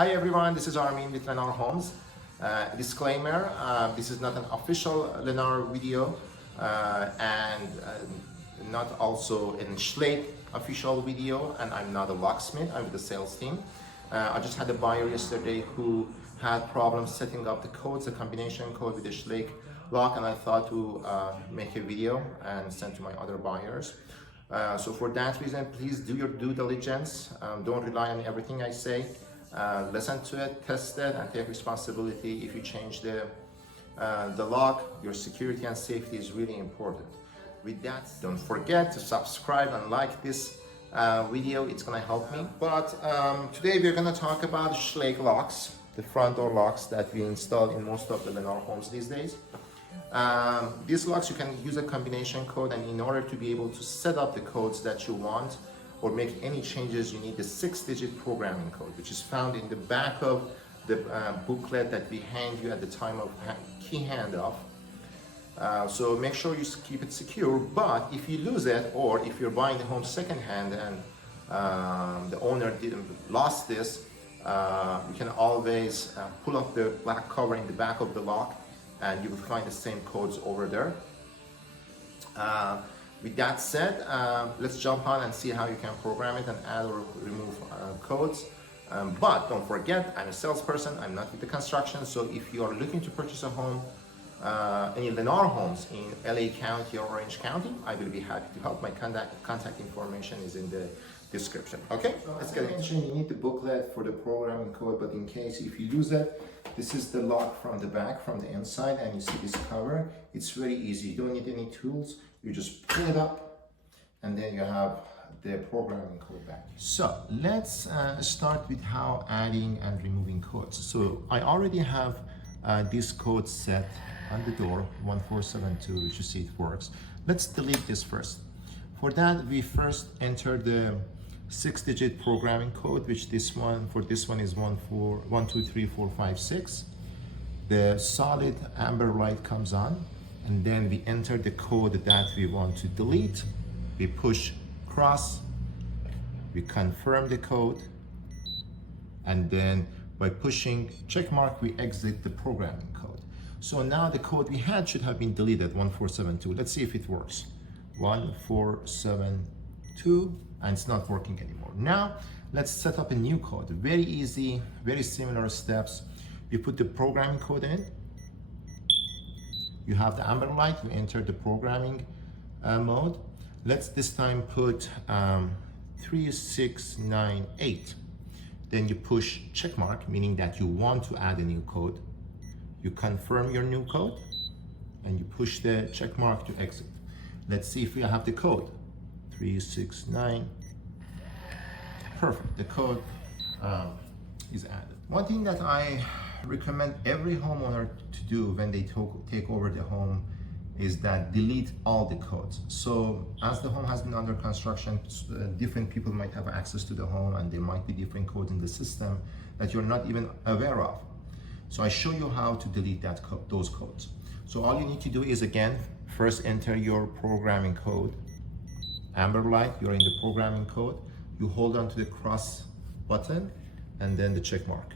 Hi everyone, this is Armin with Lennar Homes. Disclaimer, this is not an official Lennar video and not also an Schlake official video, and I'm not a locksmith, I'm with the sales team. I just had a buyer yesterday who had problems setting up the codes, the combination code with the Schlake lock, and I thought to make a video and send to my other buyers. So for that reason, please do your due diligence. Don't rely on everything I say. Listen to it, test it, and take responsibility. If you change the lock, your security and safety is really important. With that, don't forget to subscribe and like this video. It's gonna help me. But today we're gonna talk about Schlake locks, the front door locks that we install in most of the Lennar homes these days. These locks, you can use a combination code, and in order to be able to set up the codes that you want or make any changes, you need the 6-digit programming code, which is found in the back of the booklet that we hand you at the time of key handoff. So make sure you keep it secure, but if you lose it, or if you're buying the home secondhand and the owner lost this, you can always pull up the black cover in the back of the lock and you will find the same codes over there. With that said, let's jump on and see how you can program it and add or remove codes. But don't forget, I'm a salesperson, I'm not with the construction, so if you are looking to purchase a home, any Lennar homes in LA County or Orange County, I will be happy to help. My contact information is in the description. Okay, let's get it. You need the booklet for the programming code, but in case if you lose it, this is the lock from the back, from the inside, and you see this cover. It's very easy. You don't need any tools. You just pull it up, and then you have the programming code back. So let's start with how adding and removing codes. So I already have this code set on the door, 1472, which you see it works. Let's delete this first. For that, we first enter the 6-digit programming code, which this one is 123456. The solid amber light comes on, and then we enter the code that we want to delete. We push cross, we confirm the code, and then by pushing check mark, we exit the programming code. So now the code we had should have been deleted, 1472. Let's see if it works. 1472, and it's not working anymore. Now let's set up a new code. Very easy, very similar steps. You put the programming code in. You have the amber light. We enter the programming mode. Let's this time put 3698. Then you push check mark, meaning that you want to add a new code. You confirm your new code, and you push the check mark to exit. Let's see if we have the code. 369. Perfect. The code is added. One thing that I recommend every homeowner to do when they take over the home is that delete all the codes. So as the home has been under construction, different people might have access to the home, and there might be different codes in the system that you're not even aware of. So I show you how to delete those codes. So all you need to do is, again, first enter your programming code. Amber light, you're in the programming code. You hold on to the cross button and then the check mark.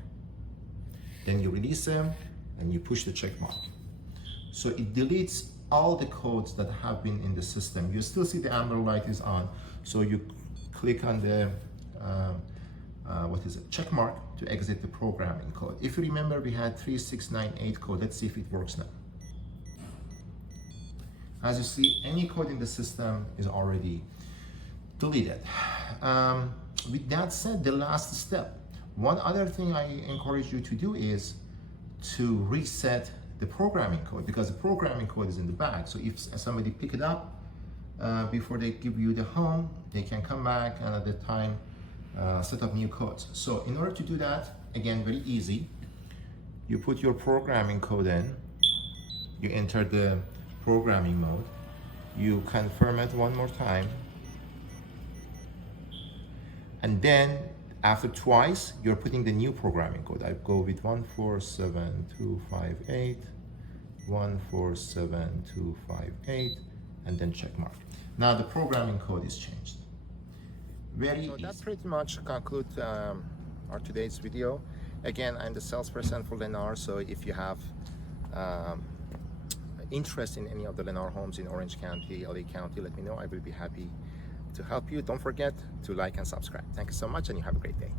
Then you release them and you push the check mark. So it deletes all the codes that have been in the system. You still see the amber light is on. So you click on the check mark to exit the programming code. If you remember, we had 3698 code. Let's see if it works now. As you see, any code in the system is already deleted. With that said, the last step. One other thing I encourage you to do is to reset the programming code, because the programming code is in the back. So if somebody pick it up before they give you the home, they can come back and at the time set up new codes. So in order to do that, again, very easy. You put your programming code in, you enter the programming mode, you confirm it one more time, and then after twice, you're putting the new programming code. I go with 147258, 147258, and then check mark. Now the programming code is changed. Very easy. That pretty much concludes our today's video. Again, I'm the salesperson for Lennar, so if you have interest in any of the Lennar homes in Orange County, LA County, let me know. I will be happy to help you. Don't forget to like and subscribe. Thank you so much, and you have a great day.